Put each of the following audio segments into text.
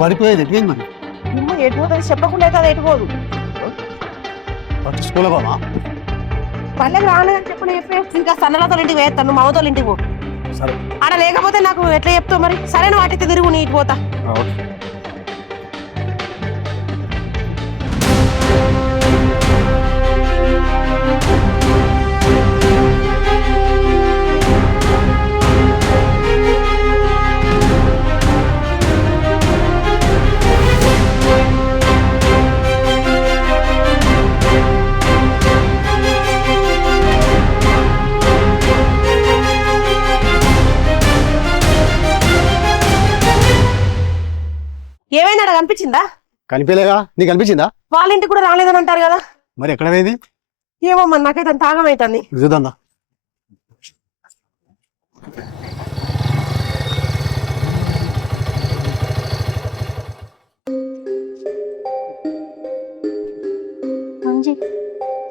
పడిపోయేది ఎట్లేదు మరి నిమ్మ ఎటు పోతుంది చెప్పకుండా అయితే అది ఎటు పోదు ఫస్ట్ స్కూల్ పోమా పల్లెకి రాలేదని చెప్పని చెప్పి ఇంకా సన్నలతో ఇంటికి వేస్తాను నువ్వు మమతో ఇంటికి పో సరే ఆడ లేకపోతే నాకు ఎట్లా చెప్తావు మరి సరైన వాటికి తిరుగు నీ ఇటు పోతా ఓకే ఏమైనా ఆడ కనిపించిందా కనిపించలేగా నీకు కనిపించిందా వాళ్ళ ఇంటికి కూడా రాలేదని అంటారు కదా మరి ఎక్కడ పోయింది ఏమో మరి నాకైతే అంత ఆగమవుతుంది చూద్దా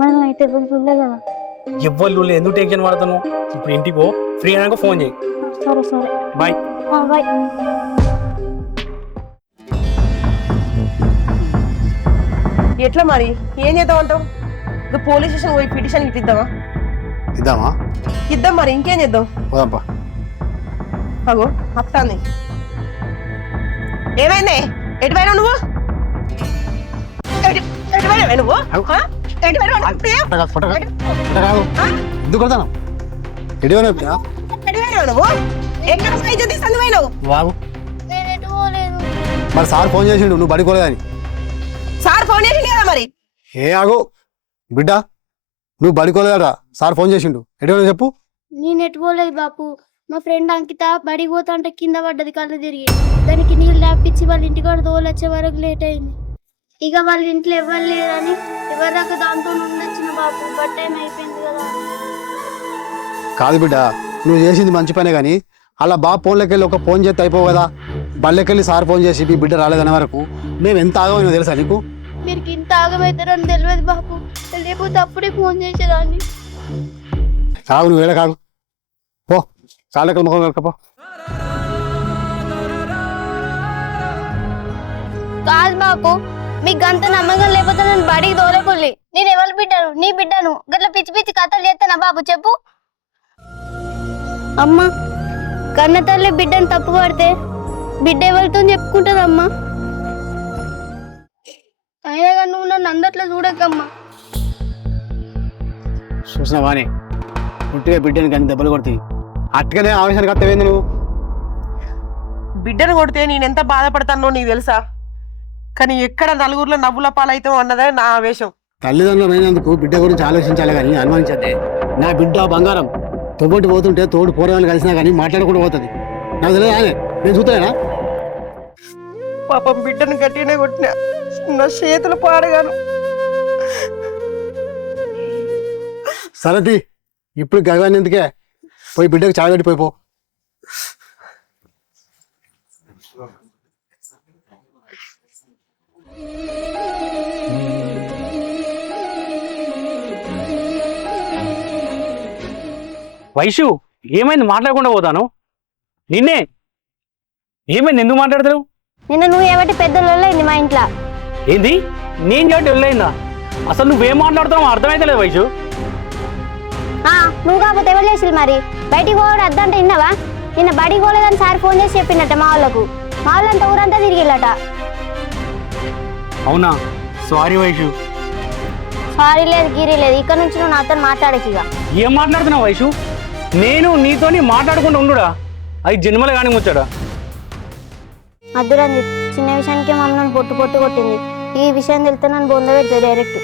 మనం అయితే చూడలే కదా ఎవ్వరు ఎందుకు టెన్షన్ పడతాను ఇప్పుడు ఇంటికి పో ఫ్రీ అయినాక ఫోన్ చేయి సరే సరే బాయ్ బాయ్ ఎట్లా మరి ఏం చేద్దాం అంటావు ఇంకా పోలీస్ స్టేషన్ పోయి పిటిషన్ ఇట్లా ఇద్దామా ఇద్దామా ఇద్దాం మరి ఇంకేం చేద్దాం పోదాంపా అగో వస్తాంది ఏమైంది ఎటువైనా నువ్వు ఎటువైనా నువ్వు ఆ? ఎటువైనా ఎందుకు కొడతాను ఎడివైనా ఎటువైనా నువ్వు ఎక్కడ అయితే తీస్తుంది పోయినావు బాబు నేను ఎటు పోలేదు మరి సార్ ఫోన్ చేసిండు నువ్వు పడుకోలేదని సార్ ఫోన్ చేసి లేదా మరి ఏ ఆగో బిడ్డ నువ్వు పడుకోలేదట సార్ ఫోన్ చేసిండు ఎడివైనా చెప్పు నేను ఎటు పోలేదు బాపు మా ఫ్రెండ్ అంకిత బడికి పోతా అంటే కింద పడ్డది కళ్ళు తిరిగి దానికి నీళ్ళు లేపించి వాళ్ళ ఇంటికాడ తోలొచ్చే వరకు లేట్ అయింది ఇక వాళ్ళ ఇంట్లో ఎవరు లేరని ఎవరిదాకా దాంతో ఉండొచ్చిన బాపు బట్ టైం అయిపోయింది కదా కాదు బిడ్డ నువ్వు చేసింది మంచి పనే కానీ అలా బాబు ఫోన్లోకి వెళ్ళి ఒక ఫోన్ చేస్తే అయిపోవు కదా బళ్ళకి వెళ్ళి సార్ ఫోన్ చేసి మీ బిడ్డ రాలేదనే వరకు మేము ఎంత ఆగమైనా తెలుసా నీకు మీరు ఇంత ఆగమవుతారని తెలియదు బాపు లేకపోతే అప్పుడే ఫోన్ చేసేదాన్ని కాగు నువ్వు వేళ కాగు పో కాళ్ళకి ముఖం వెళ్ళకపో కాదు బాపు మీకు అంత నమ్మకం లేకపోతే నన్ను బడికి తోలేకొల్లి నేను ఎవరు బిడ్డను నీ బిడ్డను గట్ల పిచ్చి పిచ్చి కథలు చేస్తానా బాబు చెప్పు అమ్మా కన్న తల్లి బిడ్డను తప్పు పడితే బిడ్డ ఎవరితో చెప్పుకుంటుందమ్మా అయినా కానీ నువ్వు నన్ను అందట్లో చూడకమ్మా చూసిన వాణి పుట్టిగా బిడ్డని కానీ దెబ్బలు కొడుతుంది అట్టుగానే ఆవేశానికి వస్తావేంది నువ్వు బిడ్డను కొడితే నేనెంత బాధపడతానో నీకు తెలుసా కానీ ఎక్కడ నలుగురిలో నవ్వుల పాలైతాం అన్నదే నా ఆవేశం తల్లిదండ్రులమైనందుకు బిడ్డ గురించి ఆలోచించాలి కానీ అనుమానించద్దే నా బిడ్డ బంగారం తొబ్బొట్టి పోతుంటే తోడు పోరాలు కలిసినా కానీ మాట్లాడకుండా పోతుంది నాకు తెలియదు ఆయన నేను చూస్తానా పాపం బిడ్డను గట్టిగానే కొట్టినా నా చేతులు పాడగాను సరతి ఇప్పుడు గగవాన్ని ఎందుకే పోయి బిడ్డకు చాయ్ పెట్టి పోయిపో వైషు ఏమైంది మాట్లాడకుండా పోతాను నిన్నే ఏమైంది ఎందుకు మాట్లాడతావు నిన్న నువ్వు ఏమంటే పెద్దలు మా ఇంట్లో ఏంది నేను చెప్పి వెళ్ళయిందా అసలు నువ్వేం మాట్లాడుతున్నావు అర్థమైతలేదు వైషు నువ్వు కాకపోతే ఎవరు చేసి మరి బయటికి పోవడం అద్దంటే విన్నావా నిన్న బడికి పోలేదని సార్ ఫోన్ చేసి చెప్పిందట మా వాళ్ళంతా ఊరంతా తిరిగిల్లట అవునా సారీ వైషు సారీ లేదు గీరీ లేదు ఇక్కడ నుంచి నువ్వు నాతో మాట్లాడకి ఇక ఏం మాట్లాడుతున్నావు వైషు నేను నీతోని మాట్లాడకుండా ఉండుడా అది జన్మలు కానీ ముచ్చాడా అద్దురంజిత్ చిన్న విషయానికే మమ్మల్ని పొట్టు పొట్టు కొట్టింది ఈ విషయం తెలితే నన్ను బొంద పెడతావు డైరెక్ట్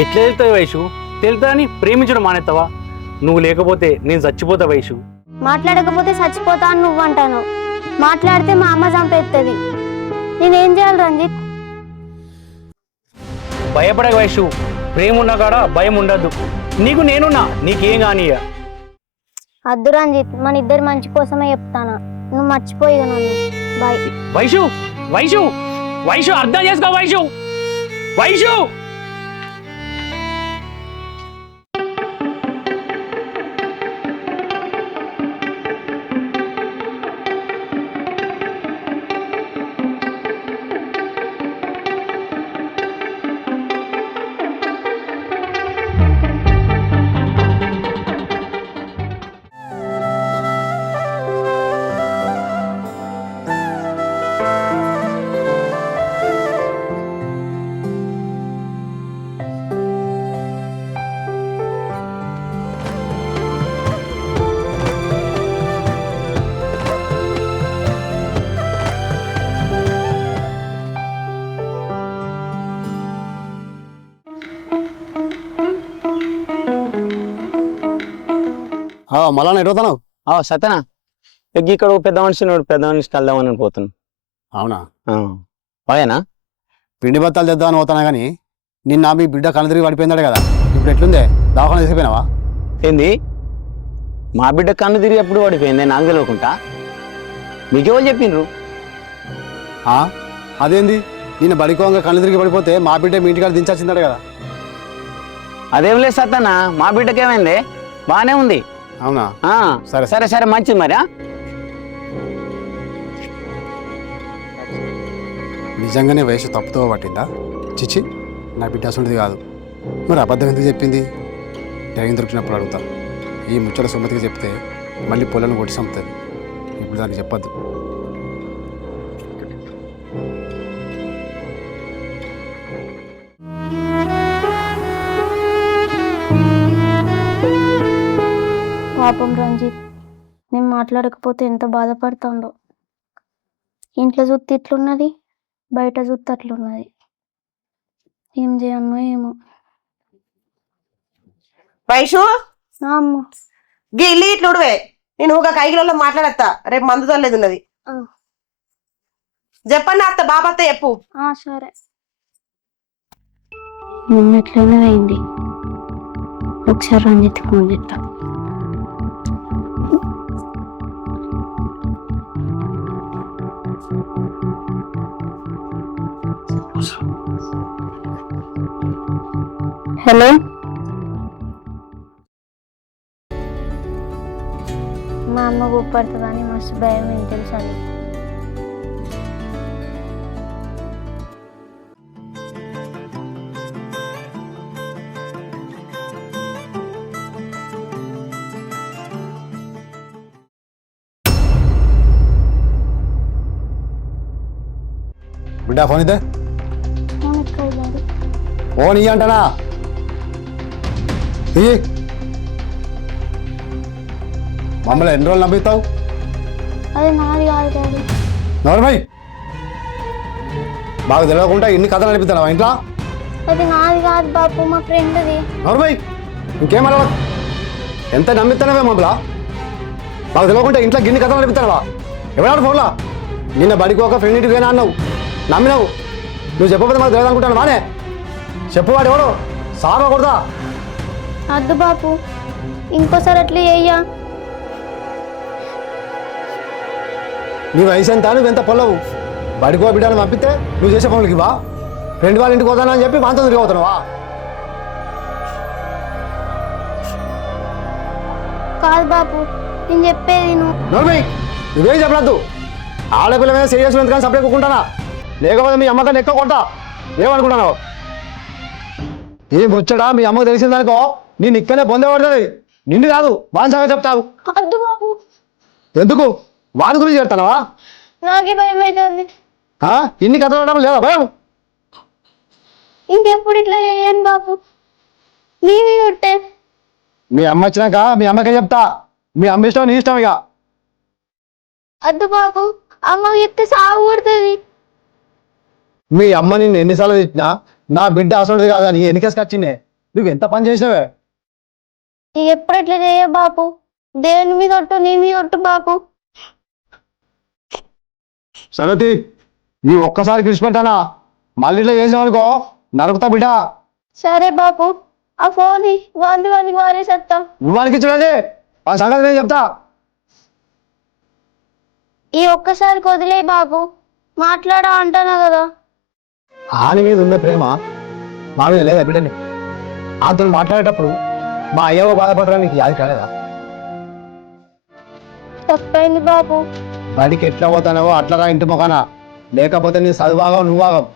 ఎట్లా వెళ్తావు వైషు తెలుతా అని ప్రేమించడం మానేస్తావా నువ్వు లేకపోతే నేను చచ్చిపోతా వైషు మాట్లాడకపోతే చచ్చిపోతా అని నువ్వు అంటాను మాట్లాడితే మా అమ్మ చంపేస్తుంది నేనేం చేయాలి రంజిత్ భయపడక వైషు ప్రేమ ఉన్న కాడ భయం ఉండద్దు నీకు నేనున్నా నీకేం కానీ అద్దు రంజిత్ మన ఇద్దరి మంచి కోసమే చెప్తానా నువ్వు మర్చిపోయి నన్ను బాయ్ వైషు వైషు వైషు అర్థం చేసుకో వైషు వైషు మళ్ళా ఎటుపోతున్నావు? సతనా ఇక్కడ ఓ పెద్ద మనిషి పెద్ద మనిషికి వెళ్దామని పోతున్నా. అవునా? బాగానా? పిండి బత్తాలు తెద్దామని పోతానా కానీ నిన్న మీ బిడ్డ కనుదిరిగి పడిపోయిందాడు కదా, ఇప్పుడు ఎట్లుందే? దవాఖాన తీసుకుపోయినావా? ఏంది మా బిడ్డ కన్ను తిరిగి ఎప్పుడు పడిపోయింది నాకు తెలియకుండా? మీకెవరు చెప్పిండ్రు? అదేంది నిన్న బడికోంగా కళ్ళు తిరిగి పడిపోతే మా బిడ్డ మీ ఇంటికాడ దించాల్సిందాడు కదా? అదేం లేదు సత్తన్నా, మా బిడ్డకేమైంది? బాగానే ఉంది. అవునా? సరే సరే సరే మంచిది మరి. నిజంగానే వయసు తప్పుతో పట్టిందా? చిచ్చి, నా బిడ్డ అసలుది కాదు. మరి అబద్ధం ఎందుకు చెప్పింది? టైం దొరికినప్పుడు అడుగుతా. ఈ ముచ్చట సుమతికి చెప్తే మళ్ళీ పొలను కొట్టి చంపుతుంది. ఇప్పుడు దానికి చెప్పద్దు. పాపం రంజిత్, నేను మాట్లాడకపోతే ఎంత బాధపడుతుండో. ఇంట్లో చూస్తే ఇట్లున్నది, బయట చూస్తే అట్లున్నది. ఏం చేయన్నో ఏమో. వైషు, అమ్మ గీ ఇల్లు ఇట్లుడివే, నేను ఒక కైగిలలో మాట్లాడతా. రేపు మందు తల్లేదు ఉన్నది. చెప్పండి అత్త, బాబత్త చెప్పు. సరే. మమ్మీ ఎట్లయినా అయింది, ఒకసారి రంజిత్ ఫోన్ చేస్తా. హలో, మా అమ్మ ఊపడుతుందని మస్తు భయం, ఏం తెలుసా? బిడ్డ ఫోన్ ఇద్దే. ఎక్కడ ఫోన్ ఇయ్యి అంటనా? మమ్మల్ని ఎన్ని రోజులు నమ్మిస్తావు? అది నాది కాదు డాడీ. నోర్మై, బాగా తెలియకుండా ఇన్ని కథలు నడిపిస్తావా ఇంట్లో? అది నాది కాదు బాపు, మా ఫ్రెండ్ది. నోర్మై, ఇంకేమన్నా ఎంత నమ్మిస్తానవే మమ్మల్ని? బాగా తెలియకుండా ఇంట్లో గిన్ని కథలు నడిపిస్తావా? ఎవడాడు ఫోన్లా? నిన్న బడికి ఒక ఫ్రెండ్ ఇంటికి పోయినా అన్నావు, నమ్మినావు. నువ్వు చెప్పకపోతే మాకు తెలియదు అనుకుంటాను. బానే చెప్పువాడు ఎవడు? సార్ కొడతా. అద్దు బాపు, ఇంకోసారి అట్లా చెయ్యా. నీ వయసు ఎంత, నువ్వెంత పొల్లవు? బడికో బిడ్డను పంపిస్తే నువ్వు చేసే పనులకి బా. ఫ్రెండ్ వాళ్ళ ఇంటికి పోతానని చెప్పి వాంతో తిరిగి పోతున్నావా? కాదు బాపు, నేను చెప్పేది నోర్మై, నువ్వేం చెప్పలేదు. ఆడపిల్ల మీద సీరియస్ ఎందుకని సపరేట్ కూకుంటానా? లేకపోతే మీ అమ్మకాన్ని ఎక్కువ కొంటా. ఏమనుకుంటున్నావు? ఏం వచ్చాడా మీ అమ్మకు తెలిసిందనుకో, నేను ఇక్కడనే పొందేపడుతుంది. నిన్ను కాదు వాంసంగా చెప్తావు. అద్దు బాపు. ఎందుకు? వాని గురించి చెప్తానవా? నాకే భయం అవుతుంది. ఇన్ని కథలు లేదా భయం? ఇంకెప్పుడు ఇట్లా చేయను బాపు, నీవి కొట్టే. మీ అమ్మ వచ్చినాక మీ అమ్మకే చెప్తా. మీ అమ్మ ఇష్టం నీ ఇష్టం. ఇక అద్దు బాపు, అమ్మ చెప్తే సాగు కొడుతుంది. మీ అమ్మ నిన్ను ఎన్నిసార్లు తిట్టినా నా బిడ్డ అసలు కాదా నీ ఎన్నికేసుకొచ్చిందే. నువ్వు ఎంత పని చేసినావే? ఎప్పుడు ఇట్లా చేయ బాపు, దేవుని మీద ఒట్టు, నీ మీద ఒట్టు బాపు. సరతి, నీ ఒక్కసారి కృషిపెట్టానా మళ్ళీ ఇట్లా చేసినావనుకో నరుకుతా బిడ్డ. సరే బాపు, ఆ ఫోన్ వాంది మారేసేస్తాం. నువ్వానికి ఇచ్చుడే ఆ సంగతి నేను చెప్తా. ఈ ఒక్కసారికి వదిలే బాపు, మాట్లాడా అంటానా కదా. ఆని మీద ఉన్న ప్రేమ మా మీద లేదా బిడ్డని? అతను మాట్లాడేటప్పుడు మా అయ్యవ బాధపడరా నీకు యాది కాలేదా? తప్పైంది బాపు. బడికి ఎట్లా పోతానవో అట్లా రా ఇంటి మొఖాన, లేకపోతే నీ చదువాగం నువ్వాగం.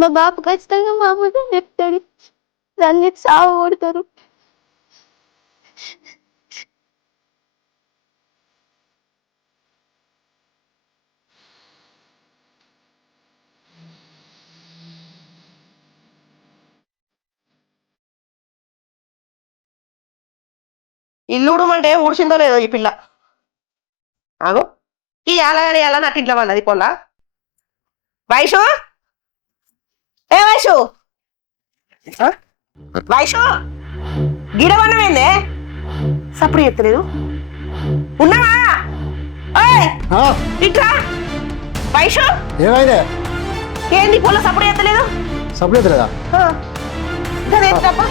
మా బాపు ఖచ్చితంగా మా అమ్మతో చెప్తాడు, రంజిత్ సాగు కొడతారు. ఇల్లు ఉడమంటే ఊడ్చిందో లేదో ఈ పిల్ల. ఆగో ఈ అలాగని ఎలా నాకు ఇంట్లో వాళ్ళది పొలా వైషు ఏ వైషు ఆ? వైషు గిడవన్నమేందే సప్పుడు ఎత్తలేదు ఉన్నావా ఓయ్ ఆ, ఇట్లా వైషు ఏమైందే ఏంది పొల సప్పుడు ఎత్తలేదు సప్లై లేదా అదేంటప్ప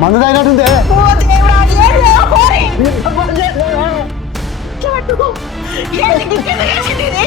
మందు తాగినట్టుందే ఓ దేవుడా ఏంది ఓ కోరి చాటు ఏంది గిన్నె వేసింది ఇది?